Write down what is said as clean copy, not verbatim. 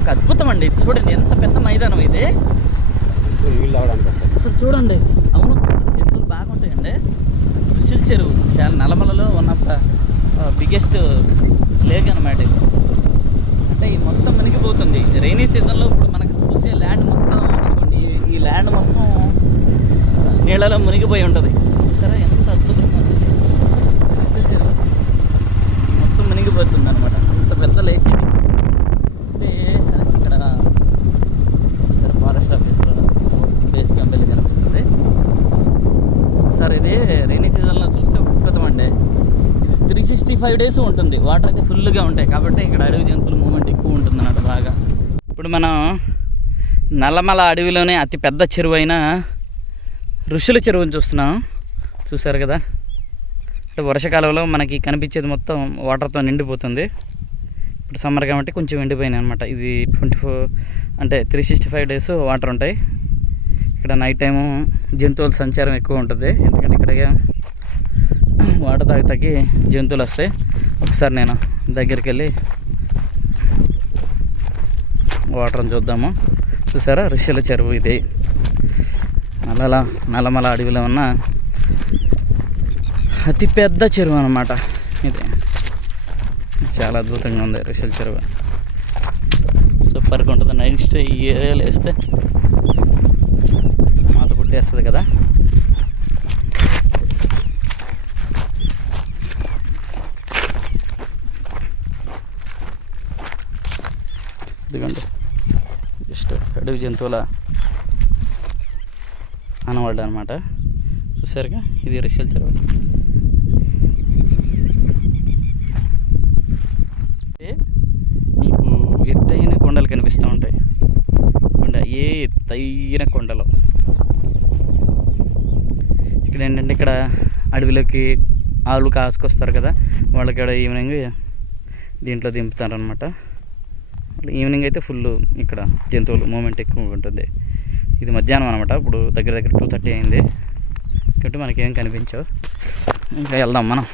ఒక అద్భుతం అండి. చూడండి ఎంత పెద్ద మైదానం ఇది. అసలు చూడండి, అవును జంతువులు బాగుంటాయండి. ఋషుల చెరువు చాలా నల్లమలలో one of the biggest lake అనమాట ఇది. అంటే ఈ మొత్తం మునిగిపోతుంది రైనీ సీజన్లో. ఇప్పుడు మనకు చూసే ల్యాండ్ మొత్తం అనుకోండి, ఈ ల్యాండ్ మొత్తం నీళ్ళలో మునిగిపోయి ఉంటుంది. సరే ఎంత అద్భుతంగా ఋషుల చెరువు మొత్తం మునిగిపోతుంది అనమాట. అంత పెద్ద లేక్ ఇది. అంటే ఇక్కడ సరే ఫారెస్ట్ ఆఫీసర్ బేస్ క్యాంప్ వెళ్ళి కనిపిస్తుంది సార్. ఇది రైనీ సీజన్లో చూస్తే అద్భుతం అండి. 365 days ఉంటుంది. వాటర్ అయితే ఫుల్గా ఉంటాయి కాబట్టి ఇక్కడ అడవి జంతువుల మూమెంట్ ఎక్కువ ఉంటుంది అన్నట్టు బాగా. ఇప్పుడు మనం నల్లమల అడవిలోనే అతి పెద్ద చెరువు అయిన ఋషుల చెరువుని చూస్తున్నాం. చూసారు కదా, అంటే వర్షాకాలంలో మనకి కనిపించేది మొత్తం వాటర్తో నిండిపోతుంది. ఇప్పుడు సమ్మర్ కాబట్టి కొంచెం ఎండిపోయినాయి అనమాట. ఇది 365 days వాటర్ ఉంటాయి. ఇక్కడ నైట్ టైము జంతువుల సంచారం ఎక్కువ ఉంటుంది. ఎందుకంటే ఇక్కడ వాటర్ తాగి జంతువులు వస్తాయి. ఒకసారి నేను దగ్గరికి వెళ్ళి వాటర్ని చూద్దాము. చూసారా, ఋషుల చెరువు ఇది. నల్లమల అడవిలో ఉన్న అతిపెద్ద చెరువు అన్నమాట ఇది. చాలా అద్భుతంగా ఉంది ఋషుల చెరువు. సూపర్గా ఉంటుంది. నెక్స్ట్ ఈ ఏరియాలో వేస్తే మాత పుట్టేస్తుంది కదా. ఇదిగోండి జస్ట్ అడవి జంతువుల అనవాళ్ళు అనమాట. చూసారుగా, ఇది ఋషుల చెరువు. మీకు ఎత్తైన కొండలు కనిపిస్తూ ఉంటాయి. ఎత్తైన కొండలు. ఇక్కడ ఏంటంటే ఇక్కడ అడవిలోకి ఆవులు కాసుకొస్తారు కదా, వాళ్ళకి ఇక్కడ ఈవినింగ్ దీంట్లో దింపుతారు అనమాట. ఈవినింగ్ అయితే ఫుల్ ఇక్కడ జంతువులు మూమెంట్ ఎక్కువ ఉంటుంది. ఇది మధ్యాహ్నం అనమాట. ఇప్పుడు దగ్గర 2:30 అయింది కాబట్టి మనకేం కనిపించవు. ఇంకా వెళ్దాం మనం.